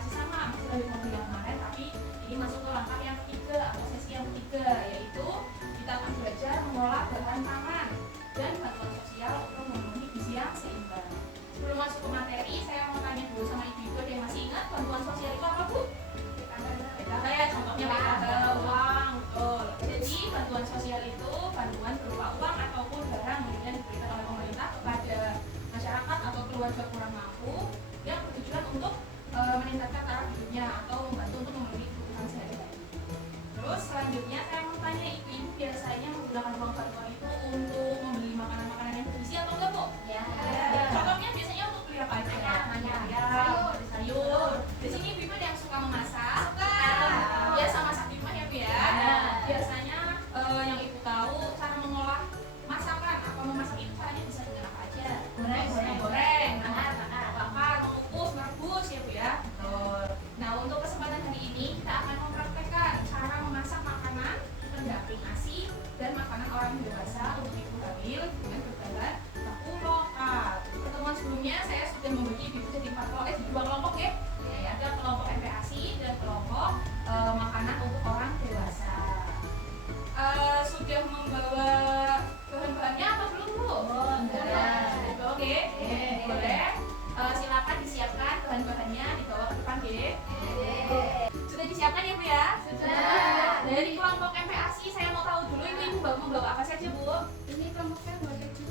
masih sama, masih dari mobil yang kemarin, tapi ini masuk ke langkah yang ketiga atau sesi yang ketiga, yaitu kita akan belajar mengolah bahan pangan dan bantuan sosial untuk memenuhi gizi yang seimbang. Sebelum masuk ke materi, saya mau tanya dulu sama ibu-ibu, ada yang masih ingat bantuan sosial itu apa, Bu? PKK ya, contohnya PKK uang, betul. Jadi bantuan sosial itu bantuan berupa uang ataupun barang yang diberikan oleh pemerintah kepada masyarakat atau keluarga kurang mampu yang bertujuan untuk meningkatkan taraf hidupnya atau membantu untuk memenuhi kebutuhan sehari-hari. Terus selanjutnya saya mau tanya, ibu-ibu biasanya menggunakan uang bantuan itu untuk membeli makanan-makanan yang bergizi atau enggak, Bu? Ya. Contohnya biasanya untuk beli apa aja? Sayur. Di sini ibu-ibu ada yang suka memasak? Biasa masak di rumah ya, Bu ya? Biasanya yang ibu tahu cara mengolah masakan atau memasak itu caranya bisa dengan apa aja? Goreng, bakar, mengukus, merebus ya, Bu ya? Betul. Nah, untuk kesempatan hari ini kita akan mempraktekkan cara memasak makanan pendamping ASI dan makanan orang dewasa untuk ibu hamil dengan berbahan baku lokal. Pertemuan sebelumnya saya sudah membagi ibu jadi dua kelompok ya. Ada kelompok MPASI dan kelompok makanan untuk orang dewasa. Sudah membawa bahan-bahannya apa belum, Bu? Oke, boleh. Silakan disiapkan bahan-bahannya dibawa ke depan, ya. Sudah disiapkan ya, Bu ya? Sudah. Dari kelompok MPASI saya mau tahu dulu ibu membawa apa saja, Bu? Ini kelompoknya buat keju.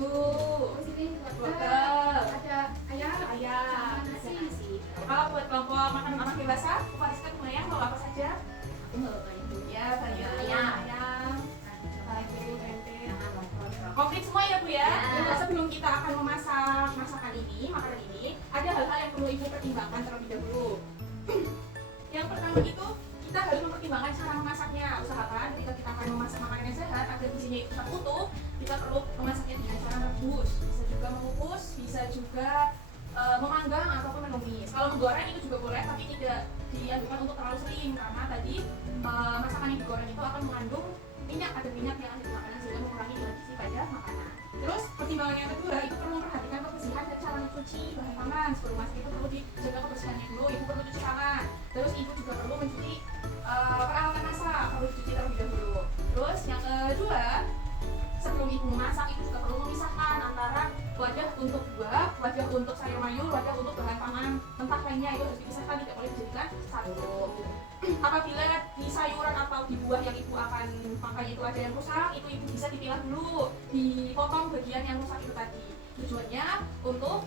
Terus ini wortel, ada ayam, nasi. Kalau buat kelompok makanan orang dewasa, Bu Fariska kemudian bawa apa saja? Aku nggak bawa itu. Ya, ayam, sayur, tempe, komplit semua ya, Bu ya. Dan sebelum kita akan memasak makanan ini, ada hal-hal yang perlu ibu pertimbangkan terlebih dahulu. Yang pertama itu kita harus mempertimbangkan cara memasaknya. Usahakan ketika kita akan memasak makanan yang sehat agar gizinya itu tetap utuh, kita perlu memasaknya dengan cara rebus, bisa juga mengukus, bisa juga memanggang ataupun menumis. Kalau menggoreng itu juga boleh, tapi tidak dianjurkan untuk terlalu sering karena tadi masakan yang digoreng itu akan mengandung minyak, ada minyak yang ada di makanan sehingga mengurangi nilai gizi pada makanan. Terus pertimbangan yang kedua itu perlu memperhatikan kebersihan dan cara mencuci bahan pangan. Sebelum masak itu perlu dijaga kebersihannya dulu. Ibu perlu cuci tangan. Terus ibu juga perlu mencuci peralatan masak, perlu dicuci terlebih dahulu. Terus yang kedua, sebelum ibu memasak ibu juga perlu memisahkan antara wadah untuk buah, wadah untuk sayur mayur, wadah untuk bahan pangan mentah lainnya. Itu harus dipisahkan, tidak boleh dijadikan satu. Apabila di sayuran atau di buah yang ibu akan pakai itu ada yang rusak, itu ibu bisa dipilah dulu, dipotong bagian yang rusak itu tadi. Tujuannya untuk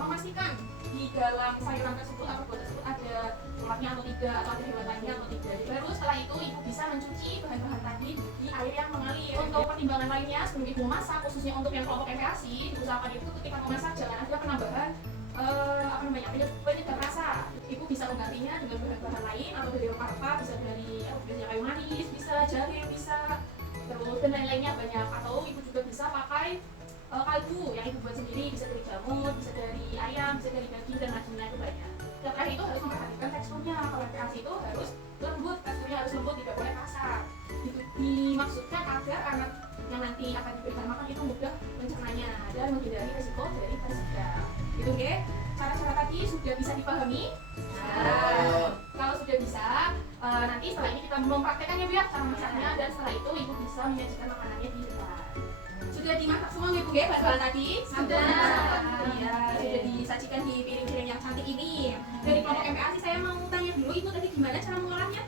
memastikan di dalam sayuran tersebut atau buah tersebut ada ulatnya atau tidak, atau ada hewan lainnya atau tidak. Baru setelah itu ibu bisa mencuci bahan-bahan tadi di air yang mengalir. Untuk pertimbangan lainnya sebelum ibu masak, khususnya untuk yang kelompok MPASI, diusahakan itu ketika memasak jangan ada penambahan penyedap rasa. Ibu bisa menggantinya dengan bahan-bahan lain atau dari rempah-rempah, bisa dari kayu manis, bisa jahe, bisa terus dan lain-lainnya banyak. Atau ibu juga bisa pakai kaldu yang ibu buat sendiri, bisa dari jamur, bisa dari ayam, bisa dari daging dan macamnya itu banyak. Dan terakhir itu harus memperhatikan teksturnya. Kalau MPASI itu harus lembut, teksturnya harus lembut, tidak boleh kasar. Itu dimaksudkan agar anak yang nanti akan diberikan makan itu mudah mencernanya dan menghindari resiko dari tersedak. Itu oke? Cara-cara tadi sudah bisa dipahami? Kalau sudah bisa, nanti setelah ini kita mempraktekkan ya, Bu ya, cara masaknya, dan setelah itu ibu bisa menyajikan makanannya di depan. Sudah dimasak semua ya, Bu ya, bahan-bahan tadi? Sudah. Iya, sudah disajikan di piring-piring yang cantik ini. Dari kelompok MPASI saya mau tanya dulu, ibu tadi gimana cara mengolahnya?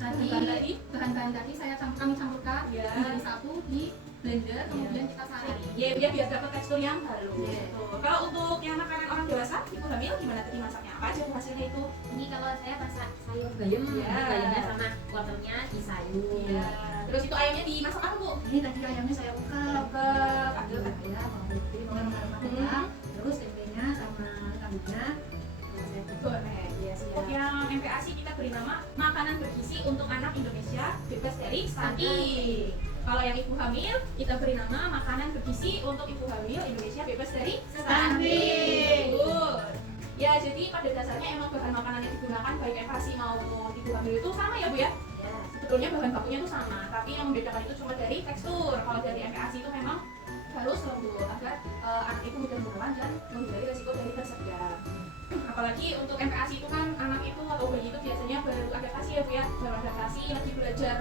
Bahan-bahan tadi kami campurkan jadi satu di blender, kemudian kita saring. Ya, biar dapat tekstur yang halus. Kalau untuk yang makanan orang dewasa, ibu hamil gimana tadi masaknya? Apa aja hasilnya itu? Ini kalau saya masak sayur bayam, bayamnya sama wortelnya di sayur. Terus itu ayamnya dimasak apa, Bu? Ini tadi ayamnya saya ungkap, ada bawang putih, bawang terus tempenya sama tahunya saya goreng. Untuk yang MPASI kita beri nama makanan bergizi untuk anak Indonesia bebas dari stunting. Kalau yang ibu hamil, kita beri nama makanan bergizi untuk ibu hamil Indonesia bebas dari stunting. Ya, jadi pada dasarnya emang bahan makanan yang digunakan baik MPASI maupun ibu hamil itu sama ya, Bu ya? Sebetulnya bahan bakunya itu sama, tapi yang membedakan itu cuma dari tekstur. Kalau dari MPASI itu memang harus lembut agar anak ibu mudah berkembang dan menghindari resiko dari tersedak. Apalagi untuk MPASI itu kan anak itu atau bayi itu biasanya baru adaptasi ya Bu ya, baru adaptasi, lagi belajar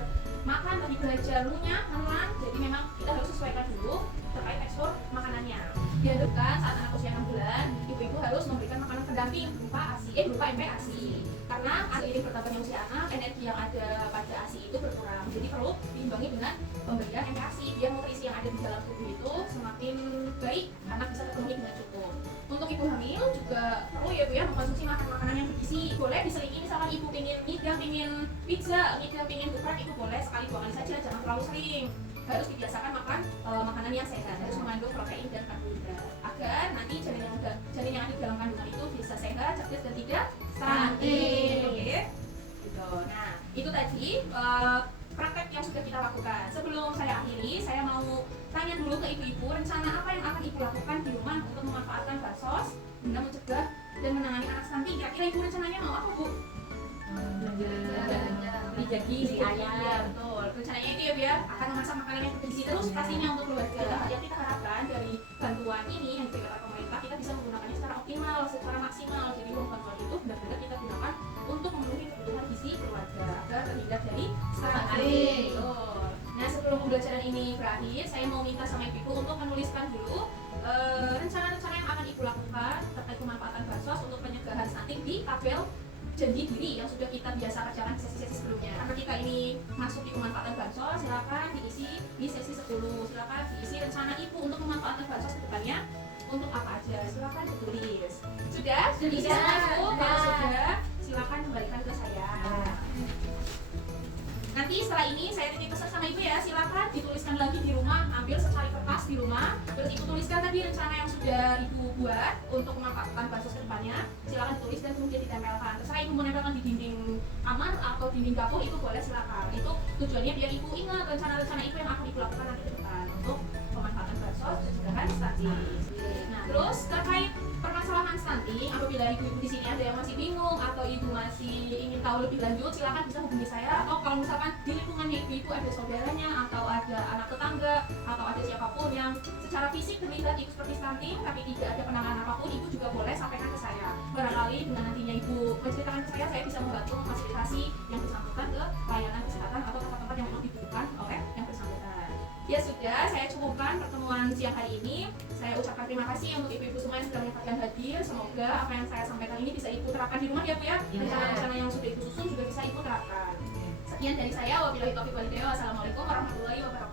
makan, lagi belajar ngunyah, menelan. Jadi memang kita harus sesuaikan dulu terkait tekstur makanannya. Diharapkan saat anak usia 6 bulan, ibu-ibu harus memberikan makanan pendamping berupa MPASI. Karena seiring bertambahnya usia anak, energi yang ada pada ASI itu berkurang. Jadi perlu diimbangi dengan pemberian MPASI biar nutrisi yang ada di dalam tubuh itu semakin baik, anak bisa terpenuhi dengan cukup. Untuk ibu hamil juga perlu ya Bu ya mengkonsumsi makanan yang bergizi. Boleh diselingi misalkan ibu pengen ngidam, pengen pizza, ngidam, pengen geprek, itu boleh sekali 2 kali saja, jangan terlalu sering. Harus dibiasakan makan makanan yang sehat, harus mengandung protein dan karbohidrat agar nanti janin yang ada di dalam kandungan itu bisa sehat, cerdas dan tidak stunting. Oke. Gitu. Nah, itu tadi praktek yang sudah kita lakukan. Sebelum saya akhiri, saya mau tanya dulu ke ibu-ibu, rencana apa yang akan ibu lakukan di rumah untuk memanfaatkan bansos guna mencegah dan menangani anak stunting. Kira-kira ibu rencananya mau apa Bu? beli daging, beli ayam. Iya betul. Rencananya itu ya Bu ya akan memasak makanan yang bergizi terus pastinya untuk keluarga. Yang kita harapkan dari bantuan ini yang diberikan oleh pemerintah, kita bisa menggunakannya secara optimal, secara maksimal. Jadi uang bantuan itu benar-benar kita gunakan untuk memenuhi kebutuhan gizi keluarga agar terhindar dari stunting. Betul. Nah, sebelum pembelajaran ini berakhir, saya mau minta sama ibu untuk menuliskan dulu rencana-rencana yang akan ibu lakukan terkait pemanfaatan bansos untuk pencegahan stunting di tabel janji diri yang sudah kita biasa kerjakan di sesi-sesi sebelumnya. Karena kita ini masuk di pemanfaatan bansos, silakan diisi di sesi 10. Silakan diisi rencana ibu untuk pemanfaatan bansos ke depannya untuk apa aja. Silakan ditulis. Sudah diisi semua ibu? Kalau sudah, silakan kembalikan ke saya. Nanti setelah ini saya titip pesan sama ibu ya, silakan dituliskan lagi di rumah, ambil secari kertas di rumah, terus ibu tuliskan tadi rencana yang sudah ibu buat untuk memanfaatkan bansos ke depannya, silakan ditulis dan kemudian ditempelkan. Terserah ibu mau nempelkan di dinding kamar atau dinding dapur, itu boleh silakan. Itu tujuannya biar ibu ingat rencana-rencana ibu yang akan ibu lakukan nanti ke depan untuk pemanfaatan bansos pencegahan stunting. Nah, terus terkait permasalahan stunting, apabila ibu-ibu di sini ada yang masih bingung atau ibu masih ingin tahu lebih lanjut, silakan bisa hubungi saya. Atau kalau misalkan di lingkungannya ibu-ibu ada saudaranya atau ada anak tetangga atau ada siapapun yang secara fisik terlihat ibu seperti stunting tapi tidak ada penanganan apapun, ibu juga boleh sampaikan ke saya. Barangkali dengan nantinya ibu menceritakan ke saya bisa membantu memfasilitasi yang bersangkutan ke layanan kesehatan atau tempat-tempat yang memang dibutuhkan oleh yang bersangkutan. Ya sudah, saya cukupkan pertemuan siang hari ini. Saya ucapkan terima kasih untuk ibu-ibu semua yang sudah menyempatkan hadir. Semoga apa yang saya sampaikan ini bisa ibu terapkan di rumah ya Bu ya. Rencana-rencana yang sudah ibu susun juga bisa ibu terapkan. Sekian dari saya. Wabillahi taufiq wal hidayah. Wassalamualaikum warahmatullahi wabarakatuh.